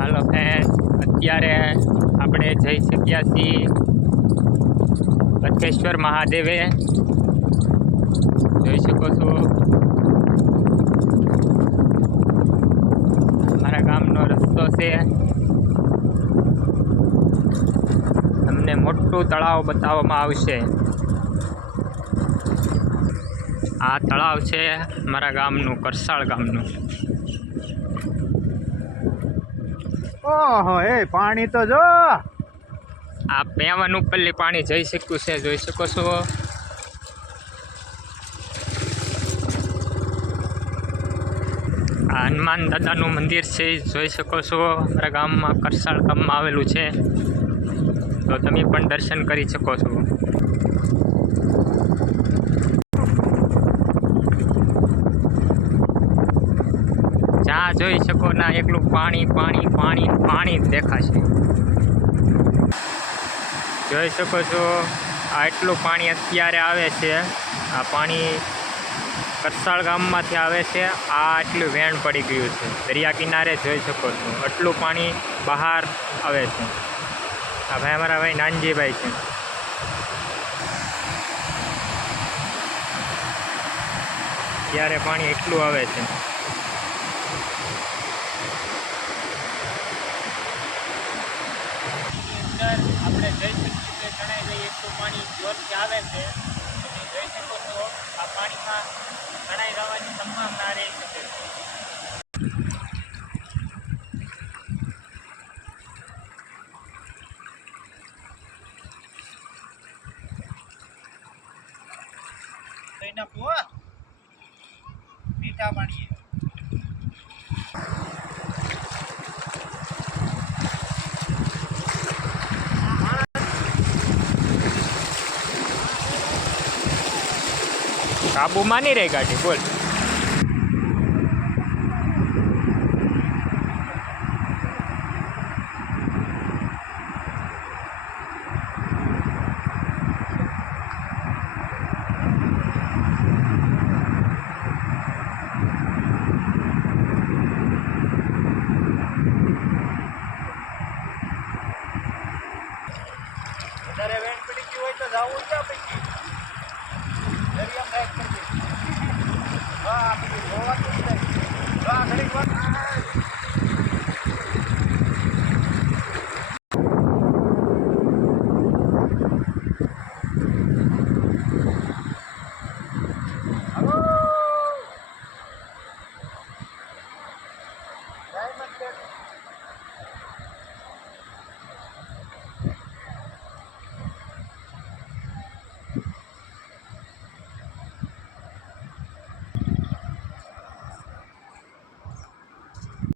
હાલો friend, અત્યારે આપણે જઈ શક્યા છીએ બદ્રેશ્વર મહાદેવે. જોઈ શકો છો અમારા ગામનો રસ્તો છે. તમને મોટું તળાવ બતાવવામાં આવશે. આ તળાવ છે મારા ગામનું, કરસાળ ગામનું. ઓહો, એ પાણી તો જો. આ પેવન ઉપરલી પાણી જઈ શક્યું છે, જોઈ શકો છો. આ હનુમાન દાદાનું મંદિર છે, જોઈ શકો છો. મારા ગામમાં, કરસાળ ગામમાં આવેલું છે, તો તમે પણ દર્શન કરી શકો છો. જ્યાં જોઈ શકો ના એકલું પાણી પાણી પાણી પાણી જ દેખાશે. જોઈ શકો છો આટલું પાણી અત્યારે આવે છે. આ પાણી કરસાળ ગામમાંથી આવે છે. આ આટલું વેણ પડી ગયું છે દરિયા કિનારે, જોઈ શકો છો. આટલું પાણી બહાર આવે છે. આ ભાઈ અમારા ભાઈ નાનજીભાઈ છે. ત્યારે પાણી એટલું આવે છે. આપણે જઈ શકીએ છીએ, જણાઈ જઈએ એટલું પાણી જોરથી આવે છે. તમે જોઈ શકો છો આ પાણીમાં તણાઈ જવાની સંભાવના રહી શકે છે. મીઠા પાણી કાબુમાં નહીં રહી ગાડી, બોલ. વધારે વેણ પડી ગયું હોય તો જવું ક્યાં પછી દરિયા બ્રેક કરી. હા, પછી જોવાનું જ નહીં. હા, ઘડીક વાર હલો જય મત